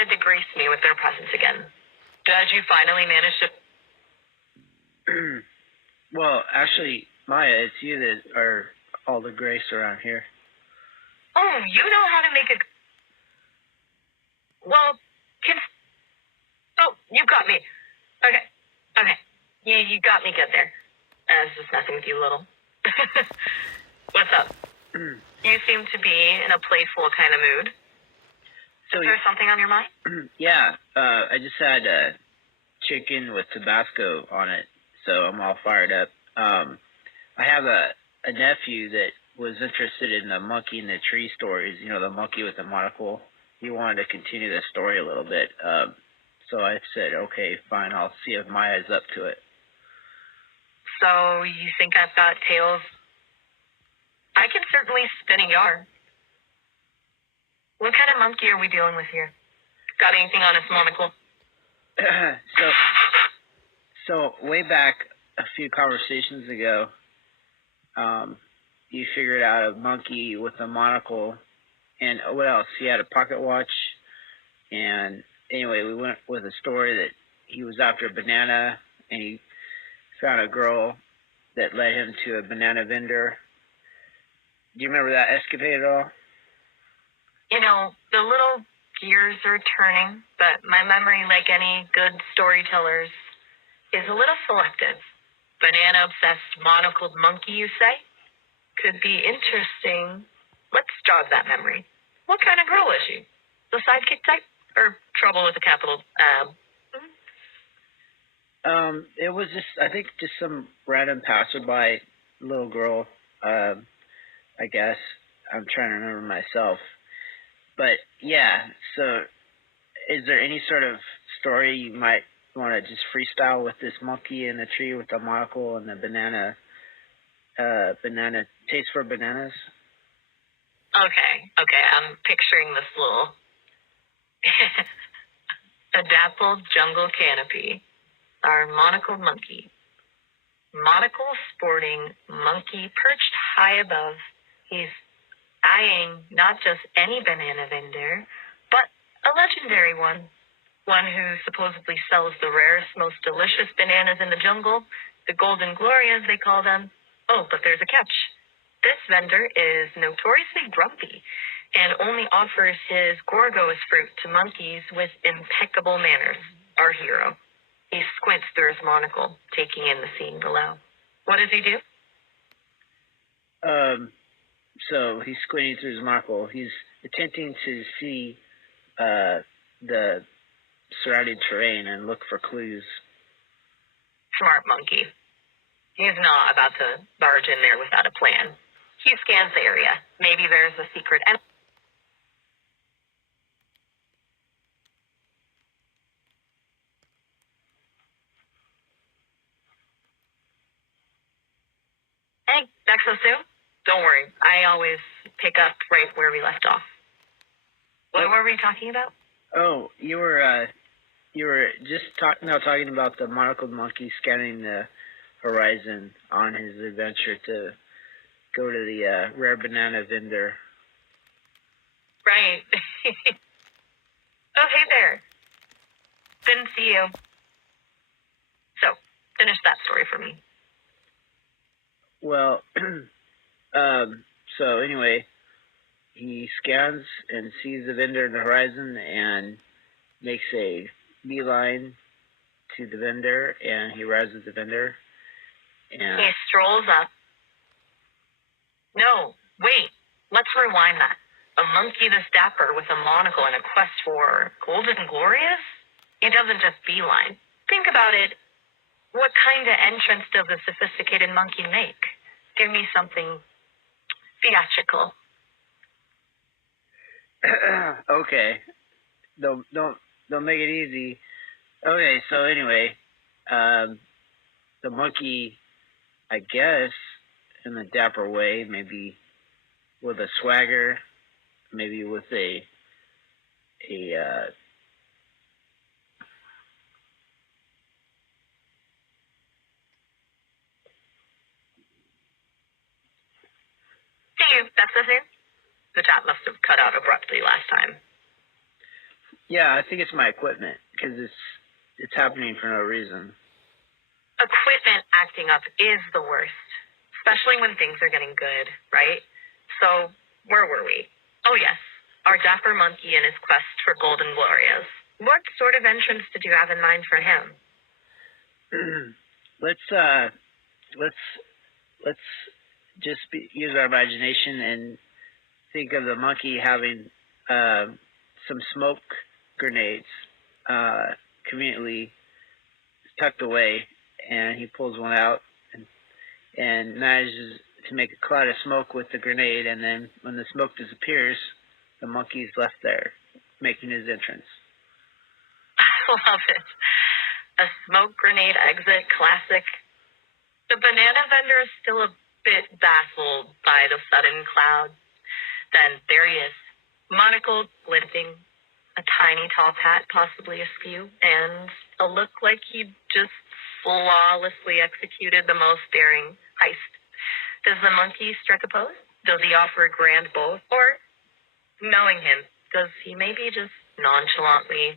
decided to grace me with their presence again. Did you finally manage to... Well, actually, Maya, it's you that are all the grace around here. Oh, you know how to make a... Well, oh, you got me. Okay. You got me good there. It's just messing with you a little. What's up? You seem to be in a playful kind of mood. Is there something on your mind? Yeah, I just had chicken with Tabasco on it, so I'm all fired up. I have a nephew that was interested in the monkey in the tree stories, you know, the monkey with the monocle. He wanted to continue the story a little bit. So I said, okay, fine, I'll see if Maya's up to it. So you think I've got tales? I can certainly spin a yarn. What kind of monkey are we dealing with here? Got anything on its monocle? So way back a few conversations ago, you figured out a monkey with a monocle, and what else? He had a pocket watch, and anyway, we went with a story that he was after a banana, and he found a girl that led him to a banana vendor. Do you remember that escapade at all? You know, the little gears are turning, but my memory, like any good storyteller's, is a little selective. Banana-obsessed monocled monkey, you say? Could be interesting. Let's jog that memory. What kind of girl is she? The sidekick type? Or trouble with a capital It was just, I think, just some random passerby little girl, I guess. I'm trying to remember myself. But, yeah, so is there any sort of story you might want to just freestyle with this monkey in the tree with the monocle and the banana taste for bananas? Okay, I'm picturing this little a dappled jungle canopy, our monocled monkey. Monocle sporting monkey perched high above. He's eyeing not just any banana vendor, but a legendary one. One who supposedly sells the rarest, most delicious bananas in the jungle, the golden glorias, they call them. Oh, but there's a catch. This vendor is notoriously grumpy and only offers his Gorgos fruit to monkeys with impeccable manners. Our hero. He squints through his monocle, taking in the scene below. What does he do? So he's squinting through his monocle. He's attempting to see the surrounding terrain and look for clues. Smart monkey. He's not about to barge in there without a plan. He scans the area. Maybe there's a secret entrance. Hey, back so soon? Don't worry. I always pick up right where we left off. What were we talking about? Oh, you were just talking about the monocled monkey scanning the horizon on his adventure to go to the rare banana vendor. Right. Oh, hey there. Didn't see you. So, finish that story for me. Well, so anyway, he scans and sees the vendor in the horizon and makes a beeline to the vendor, and he arrives at the vendor. And he strolls up. No, wait. Let's rewind that. A monkey this dapper with a monocle and a quest for golden glorias? He doesn't just beeline. Think about it. What kind of entrance does a sophisticated monkey make? Give me something theatrical. Okay. Don't make it easy. Okay, so anyway, the monkey, I guess, in a dapper way, maybe with a swagger, maybe with a Hey, that's the thing? The chat must have cut out abruptly last time. Yeah, I think it's my equipment because it's happening for no reason. Equipment acting up is the worst, especially when things are getting good, right? So, where were we? Oh, yes, our dapper monkey and his quest for golden glorias. What sort of entrance did you have in mind for him? let's just use our imagination and think of the monkey having some smoke grenades conveniently tucked away, and he pulls one out and manages to make a cloud of smoke with the grenade, and then when the smoke disappears, the monkey's left there, making his entrance. I love it. A smoke grenade exit, classic. The banana vendor is still a bit baffled by the sudden cloud. Then there he is, monocled, glinting, a tiny top hat, possibly askew, and a look like he just flawlessly executed the most daring heist. Does the monkey strike a pose? Does he offer a grand bow? Or, knowing him, does he maybe just nonchalantly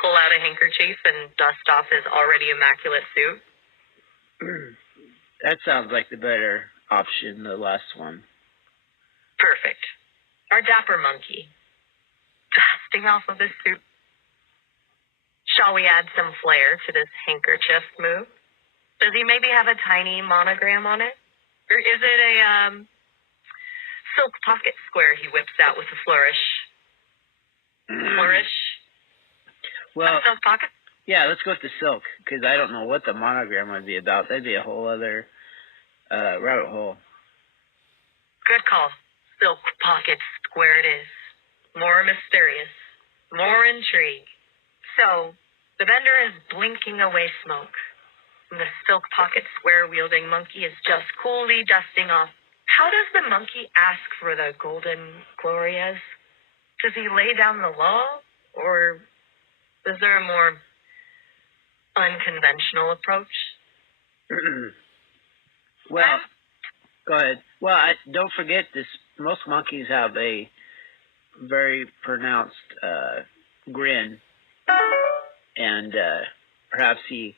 pull out a handkerchief and dust off his already immaculate suit? That sounds like the better option, the last one. Perfect. Our dapper monkey, dusting off of his suit. Shall we add some flair to this handkerchief move? Does he maybe have a tiny monogram on it? Or is it a silk pocket square he whips out with a flourish? Flourish? Well, a silk pocket? Yeah, let's go with the silk, because I don't know what the monogram would be about. That'd be a whole other rabbit hole. Good call. Silk pocket square it is. More mysterious. More intrigue. So, the vendor is blinking away smoke. And the silk pocket square wielding monkey is just coolly dusting off. How does the monkey ask for the golden glorias? Does he lay down the law? Or is there a more unconventional approach? Well, go ahead. Well, don't forget this. Most monkeys have a very pronounced grin, and perhaps he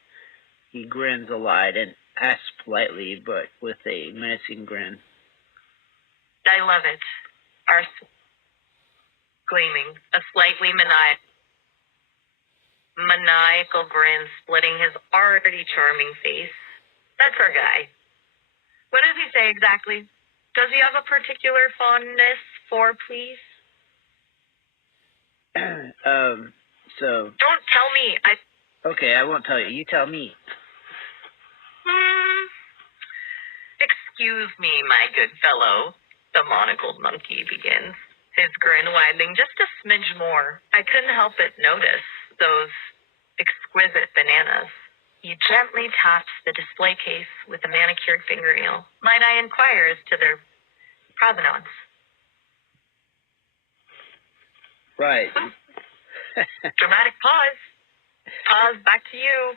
grins a lot and asks politely, but with a menacing grin. I love it. Arse gleaming, a slightly maniacal grin splitting his already charming face. That's our guy. What does he say exactly? Does he have a particular fondness for please? So. Don't tell me. Okay, I won't tell you. You tell me. Excuse me, my good fellow. The monocled monkey begins, his grin widening just a smidge more. I couldn't help but notice those exquisite bananas. He gently taps the display case with a manicured fingernail. Might I inquire as to their provenance? Right. Dramatic pause. Pause, back to you.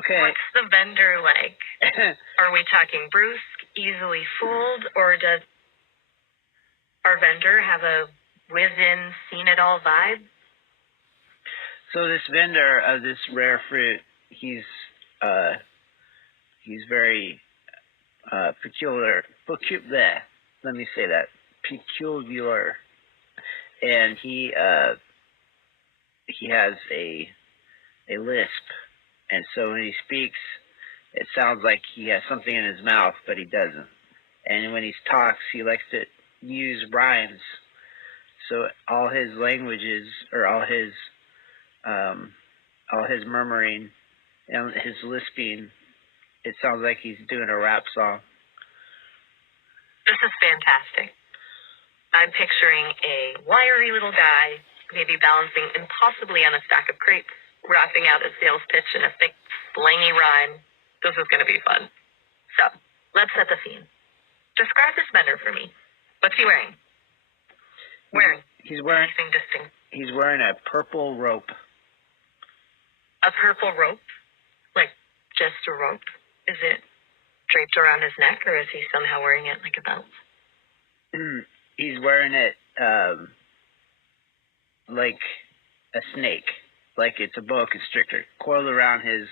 Okay. What's the vendor like? Are we talking brusque, easily fooled, or does our vendor have a whiz-in, seen-it-all vibe? So this vendor of this rare fruit, he's very peculiar. Let me say that, peculiar, and he has a lisp, and so when he speaks, it sounds like he has something in his mouth, but he doesn't. And when he talks, he likes to use rhymes. So all his languages, or all his murmuring and his lisping, it sounds like he's doing a rap song. This is fantastic. I'm picturing a wiry little guy, maybe balancing impossibly on a stack of crates, rapping out a sales pitch in a thick, slangy rhyme. This is going to be fun. So, let's set the scene. Describe this vendor for me. What's he wearing? He's wearing anything distinct? He's wearing a purple rope. A purple rope? Like, just a rope? Is it draped around his neck, or is he somehow wearing it like a belt? He's wearing it like a snake, like it's a boa constrictor, coiled around his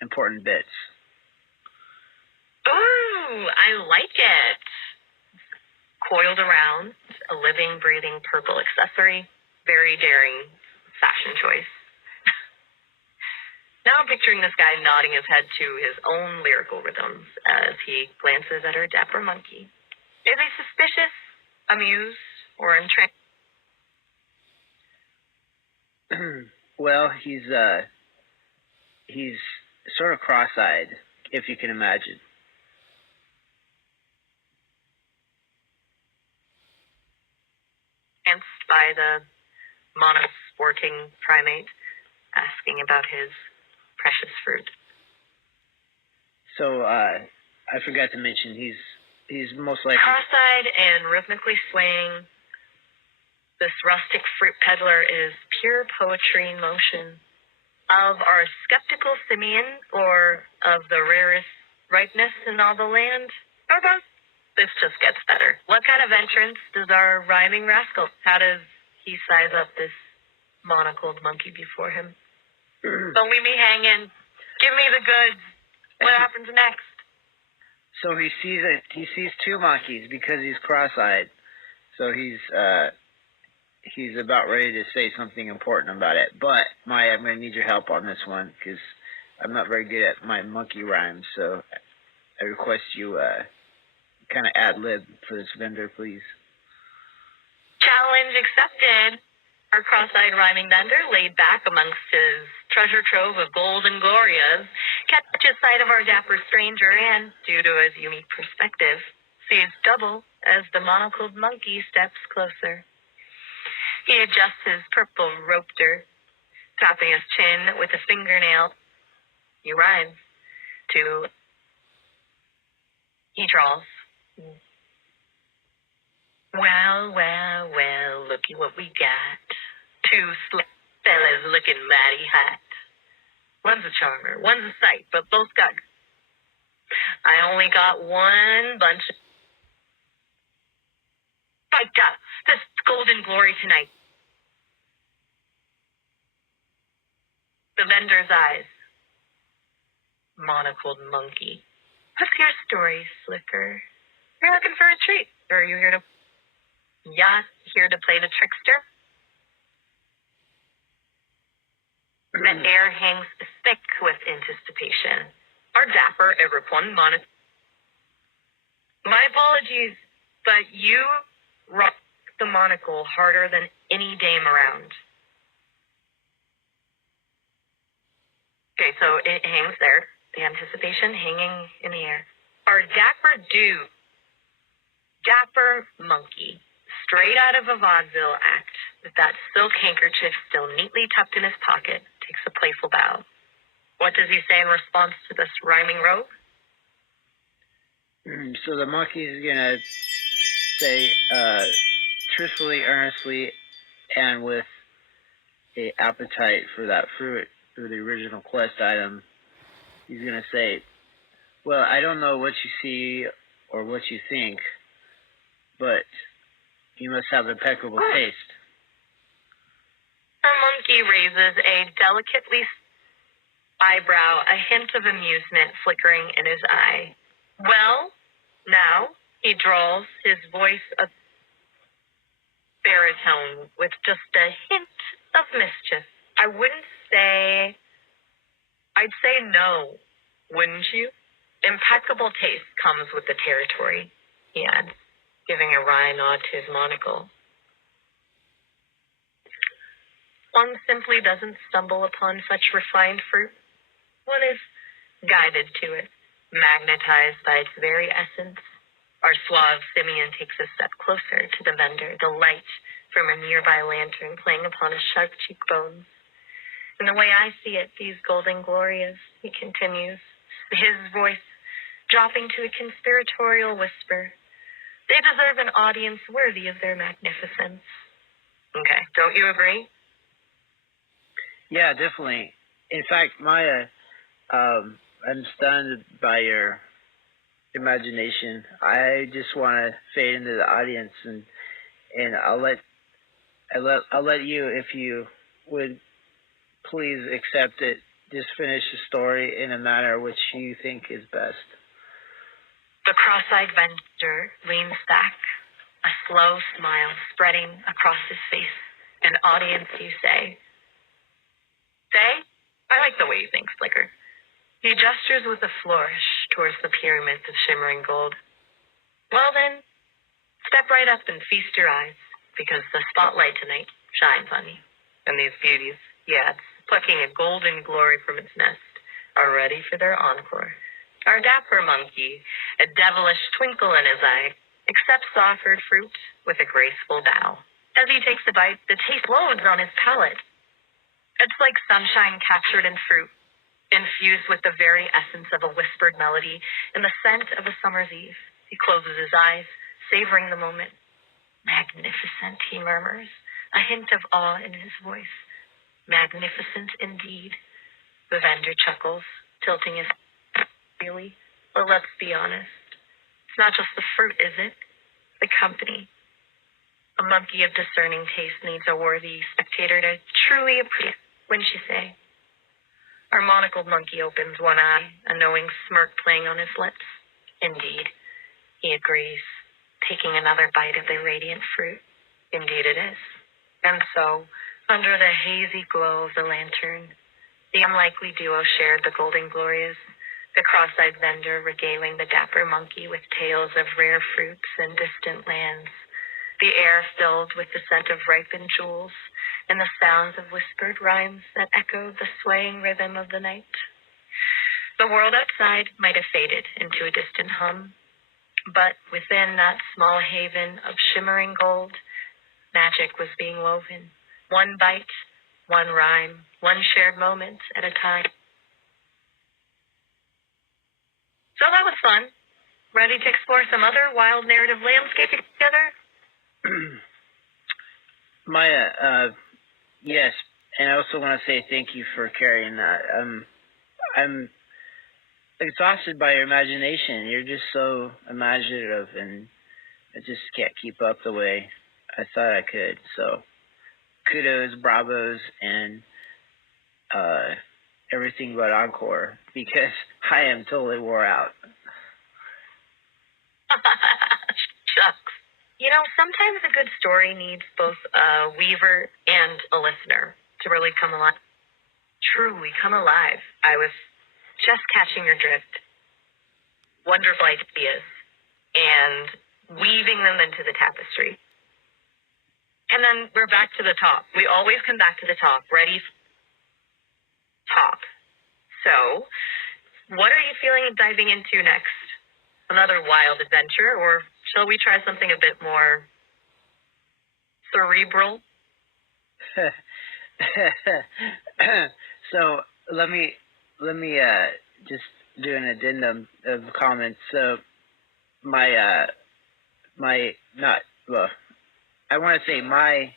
important bits. Ooh, I like it. Coiled around, a living, breathing purple accessory. Very daring fashion choice. Now I'm picturing this guy nodding his head to his own lyrical rhythms as he glances at our dapper monkey. Is he suspicious, amused, or entranced? Well, he's sort of cross-eyed, if you can imagine. By the monosporting primate asking about his precious fruit. So I forgot to mention he's most likely cross-eyed and rhythmically swaying. This rustic fruit peddler is pure poetry in motion. Of our skeptical simian, or of the rarest ripeness in all the land, or both? This just gets better. What kind of entrance does our rhyming rascal? How does he size up this monocled monkey before him? Don't leave me hanging. Give me the goods. What happens next? So he sees two monkeys because he's cross-eyed. So he's about ready to say something important about it. But Maya, I'm going to need your help on this one because I'm not very good at my monkey rhymes. So I request you kind of ad-lib for this vendor, please. Challenge accepted. Our cross-eyed rhyming vendor, laid back amongst his treasure trove of gold and glorias, catches sight of our dapper stranger and, due to his unique perspective, sees double as the monocled monkey steps closer. He adjusts his purple ropeter, tapping his chin with a fingernail. He rhymes to... He draws. Well, well, well, looky what we got. Two slick fellas looking mighty hot. One's a charmer, one's a sight, but both got... I only got one bunch of... Spiked up. This golden glory tonight. The vendor's eyes. Monocled monkey. What's your story, Slicker? You're looking for a treat. Or are you here to... Yeah, here to play the trickster? The air hangs thick with anticipation. Our dapper Everpon monocle. My apologies, but you rock the monocle harder than any dame around. Okay, so it hangs there. The anticipation hanging in the air. Our dapper dude, dapper monkey, straight out of a vaudeville act, with that silk handkerchief still neatly tucked in his pocket, takes a playful bow. What does he say in response to this rhyming rogue? So the monkey's going to say, truthfully, earnestly, and with a appetite for that fruit, for the original quest item, he's going to say, well, I don't know what you see or what you think, but you must have impeccable taste. The monkey raises a delicately eyebrow, a hint of amusement flickering in his eye. Well, now, he drawls, his voice a baritone with just a hint of mischief. I'd say no, wouldn't you? Impeccable taste comes with the territory, he adds, giving a wry nod to his monocle. One simply doesn't stumble upon such refined fruit. One is guided to it, magnetized by its very essence. Our suave simian takes a step closer to the vendor, the light from a nearby lantern playing upon his sharp cheekbones. In the way I see it, these golden glorias, he continues, his voice dropping to a conspiratorial whisper. They deserve an audience worthy of their magnificence. Okay, don't you agree? Yeah, definitely. In fact, Maya, I'm stunned by your imagination. I just want to fade into the audience, and I'll let I'll let you, if you would please accept it, just finish the story in a manner which you think is best. The cross-eyed vendor leans back, a slow smile spreading across his face. An audience, you say. Say? I like the way you think, Slicker. He gestures with a flourish towards the pyramids of shimmering gold. Well then, step right up and feast your eyes, because the spotlight tonight shines on you. And these beauties, he adds, plucking a golden glory from its nest, are ready for their encore. Our dapper monkey, a devilish twinkle in his eye, accepts the offered fruit with a graceful bow. As he takes a bite, the taste loads on his palate. It's like sunshine captured in fruit, infused with the very essence of a whispered melody and the scent of a summer's eve. He closes his eyes, savoring the moment. Magnificent, he murmurs, a hint of awe in his voice. Magnificent indeed. The vendor chuckles, tilting his head. Really? Well, let's be honest. It's not just the fruit, is it? The company. A monkey of discerning taste needs a worthy spectator to truly appreciate. Wouldn't you say? Our monocled monkey opens one eye, a knowing smirk playing on his lips. Indeed, he agrees, taking another bite of the radiant fruit. Indeed it is. And so, under the hazy glow of the lantern, the unlikely duo shared the golden glories, the cross-eyed vendor regaling the dapper monkey with tales of rare fruits and distant lands, the air filled with the scent of ripened jewels, and the sounds of whispered rhymes that echoed the swaying rhythm of the night. The world outside might have faded into a distant hum, but within that small haven of shimmering gold, magic was being woven, one bite, one rhyme, one shared moment at a time. So that was fun. Ready to explore some other wild narrative landscape together? Maya, yes, and I also want to say thank you for carrying that. I'm exhausted by your imagination. You're just so imaginative, and I just can't keep up the way I thought I could. So, kudos, bravos, and everything but encore, because I am totally wore out. Shucks. You know, sometimes a good story needs both a weaver and a listener to really come alive. Truly come alive. I was just catching your drift. Wonderful ideas. And weaving them into the tapestry. And then we're back to the top. We always come back to the top. Ready? Top. So, what are you feeling diving into next? Another wild adventure, or shall we try something a bit more cerebral? So let me just do an addendum of comments. So I want to say my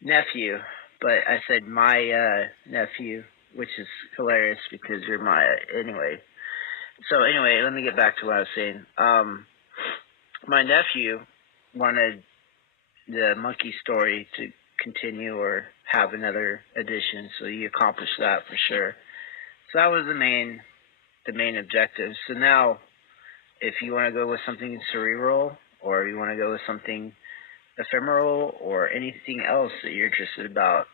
nephew, but I said my nephew, which is hilarious because you're Maya anyway. So anyway, let me get back to what I was saying. My nephew wanted the monkey story to continue or have another edition, so you accomplished that for sure. So that was the main objective. So now, if you want to go with something cerebral, or you want to go with something ephemeral, or anything else that you're interested about,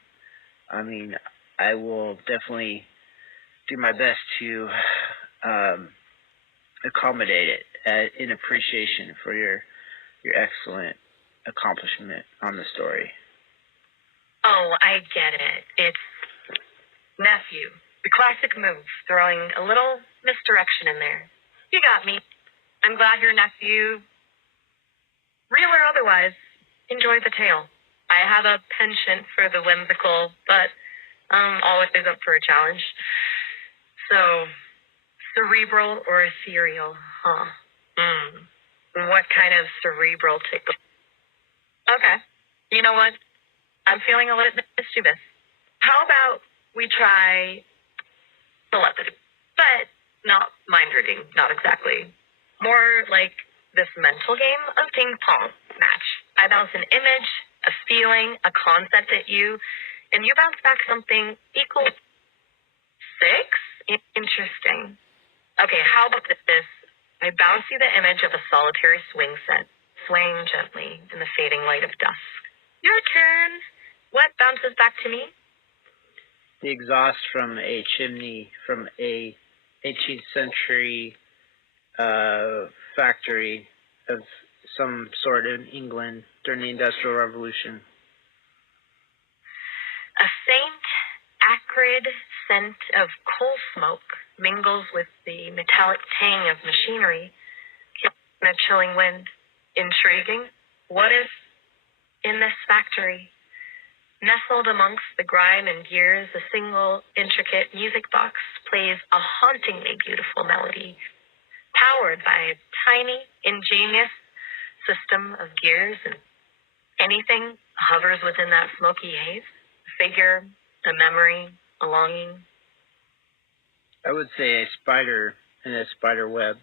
I mean, I will definitely do my best to accommodate it in appreciation for your excellent accomplishment on the story. Oh, I get it. It's nephew. The classic move, throwing a little misdirection in there. You got me. I'm glad your nephew, real or otherwise, enjoyed the tale. I have a penchant for the whimsical, but I'm always up for a challenge. So, cerebral or ethereal, huh? What kind of cerebral tickle? Okay. You know what? I'm feeling a little bit mischievous. How about we try telepathy? But not mind reading, not exactly. More like this mental game of ping pong match. I bounce an image, a feeling, a concept at you, and you bounce back something equal 6? Interesting. Okay, how about this? I bounce you the image of a solitary swing set, swaying gently in the fading light of dusk. Your turn. What bounces back to me? The exhaust from a chimney from a 18th century factory of some sort in England during the Industrial Revolution. A faint, acrid scent of coal smoke mingles with the metallic tang of machinery in a chilling wind. Intriguing. What is in this factory? Nestled amongst the grime and gears, a single intricate music box plays a hauntingly beautiful melody, powered by a tiny, ingenious system of gears, and anything hovers within that smoky haze. A figure, a memory, a longing. I would say a spider in a spider web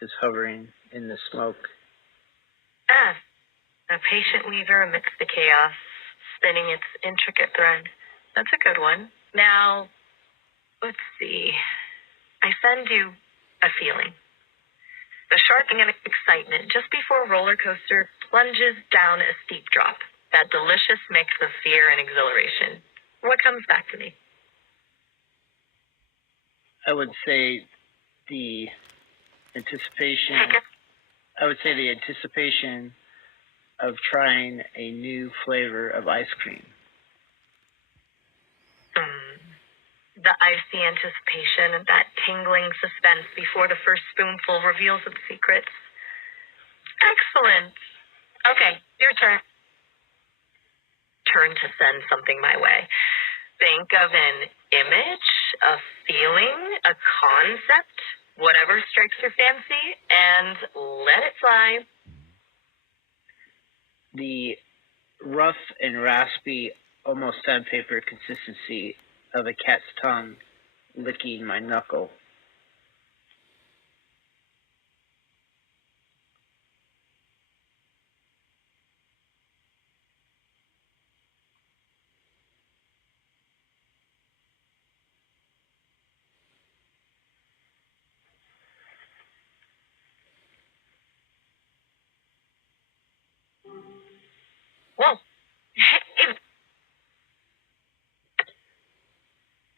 is hovering in the smoke. A patient weaver amidst the chaos, spinning its intricate thread. That's a good one. Now, let's see. I send you a feeling. The sharpening of excitement just before a roller coaster plunges down a steep drop. That delicious mix of fear and exhilaration. What comes back to me? I would say the anticipation. I would say the anticipation of trying a new flavor of ice cream. The icy anticipation of that tingling suspense before the first spoonful reveals its secrets. Excellent. Okay, your turn. Turn to send something my way. Think of an image, a feeling, a concept, whatever strikes your fancy, and let it fly. The rough and raspy, almost sandpaper consistency of a cat's tongue licking my knuckle. Whoa.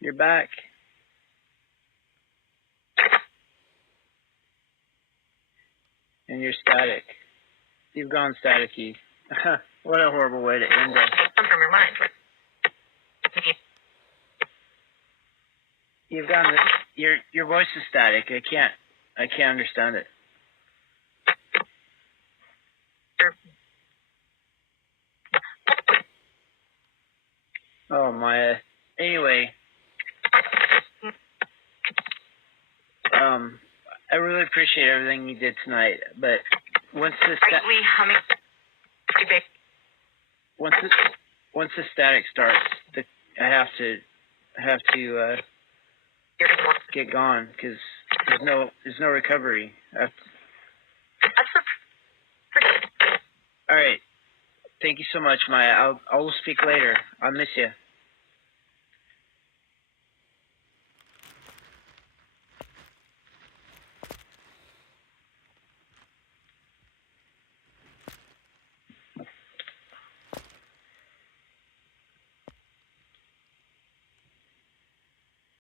You're back. And you're static. You've gone staticky. What a horrible way to end it. Come from your mind. You've gone. Your voice is static. I can't understand it. Oh my. Anyway. I really appreciate everything you did tonight, but once the static starts, I have to get gone because there's no recovery. All right. Thank you so much, Maya. I'll speak later. I'll miss you.